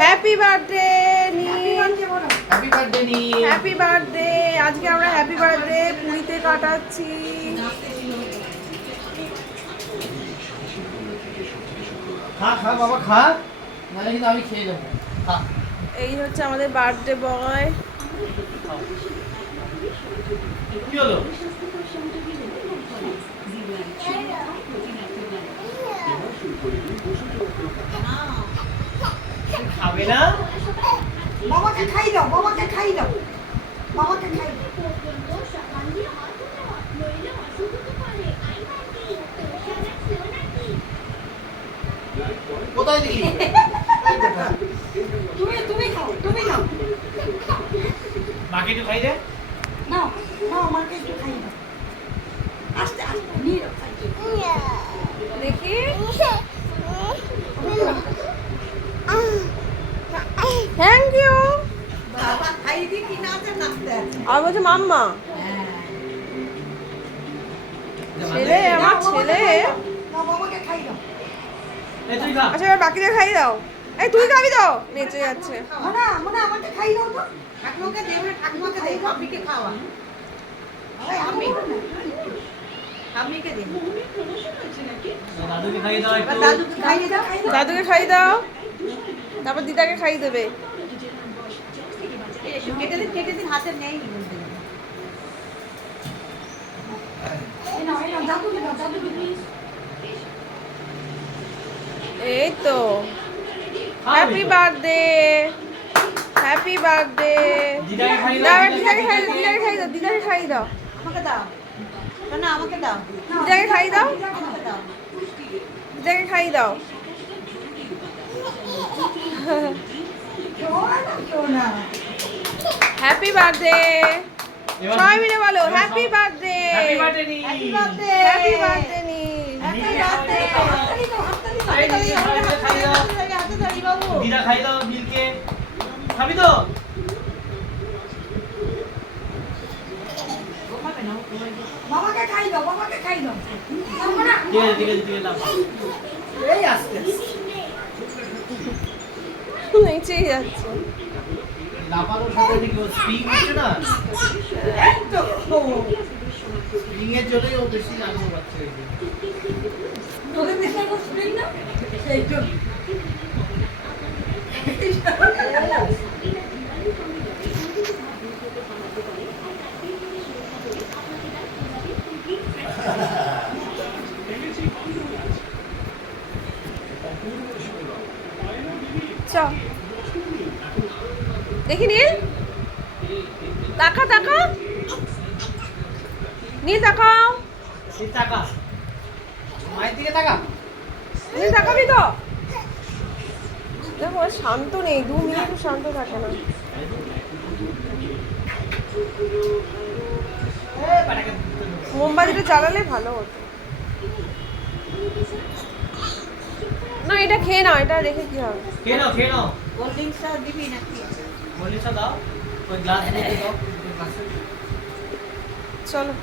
Happy birthday নি, happy birthday নি। Happy birthday. আজকে আমরা হ্যাপি বার্থডে পুরীতে কাটাচ্ছি। খা খা বাবা খা, নাহলে কিন্তু আমি খেয়ে যাবো। খা। এই হচ্ছে আমাদের বার্থডে বয়। কি হলো? খাবে না? বাবাকে খাই দাও, বাবাকে খাই দাও, বাবাকে খাই দাও। কোথায় দেখি? তুমি খাও, তুমি খাও। মাকে একটু খাই দে। নাও নাও, আমাকে একটু খাই দাও। আস্তে আস্তে নিয়ে নাও, খাই দাও। দেখি থ্যাংক ইউ। বাবা খাই দি কি না আছে নাচতে আছে। আর বলছে মাম্মা, ছেলে আমার ছেলে। নাও বাবাকে খাই দাও। এই তুই খা। আচ্ছা এবার বাকিদের খাই দাও। এই তুই খাবি তো, নেচে যাচ্ছে। মনা মনা আমাকে খাই দাও তো। ঠাকুমাকে দে, ঠাকুমাকে দে, আপনিকে খাওয়া। এই আমি আপনিকে দে। দাদুকে খাইয়ে দাও একটু। দাদুকে খাইয়ে দাও, খাই দাও। দাদুকে খাই দাও, তারপর দিদাকে খাই দেবে। কেটে দিন হাতে নেই বলতে গেলে। এই নাও দাদুকে দাও, দাদুকে দাও। এই তো হ্যাপি বার্থডে, হ্যাপি বার্থডে। দিদাকে খাইয়ে দাও, দাও দিদাকে খাই দাও, দিদাকে খাই দাও, দিদাকে খাই দাও, আমাকে দাও। না আমাকে দাও। দিদাকে খাই দাও, আমাকে দাও। দিদাকে খাই দাও। কেউ না। Happy birthday. এবার সবাই মিলে বলো হ্যাপি বার্থডে, হ্যাপি বার্থডে নি। Happy birthday. হ্যাপি বার্থডে নি। Happy birthday. হাততালি দাও, হাততালি দাও। এই দিদি, সবাইকে খাইয়ে দাও। হাতে দাও বাবু। দিদা খাইয়ে দাও নীলকে। খাবি তো? বাবাকে খাই দাও, বাবাকে খাই দাও। খাবো না। ঠিক আছে নাও। এই আস্তে আস্তে। নেচেই যাচ্ছে। লাফানোর সাথে থেকে ও স্প্রিং হচ্ছে না, এই তো। স্প্রিং এর জন্যই ও বেশি আনন্দ পাচ্ছে। তোদের দেশে এখন স্প্রিং না? সেই জন্য। চ দেখি নীল, তাকা তাকা, নীল তাকাও, এই টাকা মায়ের দিকে টাকা। নীল তাকাবি তো। দেখো ও শান্ত নেই, 2 মিনিটও শান্ত থাকে না। মোমবাতিটা জ্বালালে ভালো হতো। না এটা খেয়ে নাও, এটা রেখে কি হবে। খেয়ে নাও। কোল্ড ড্রিঙ্কসটা দিবি নাকি? বলিসা দাও, ওই গ্লাস দিয়ে দাও। চলো।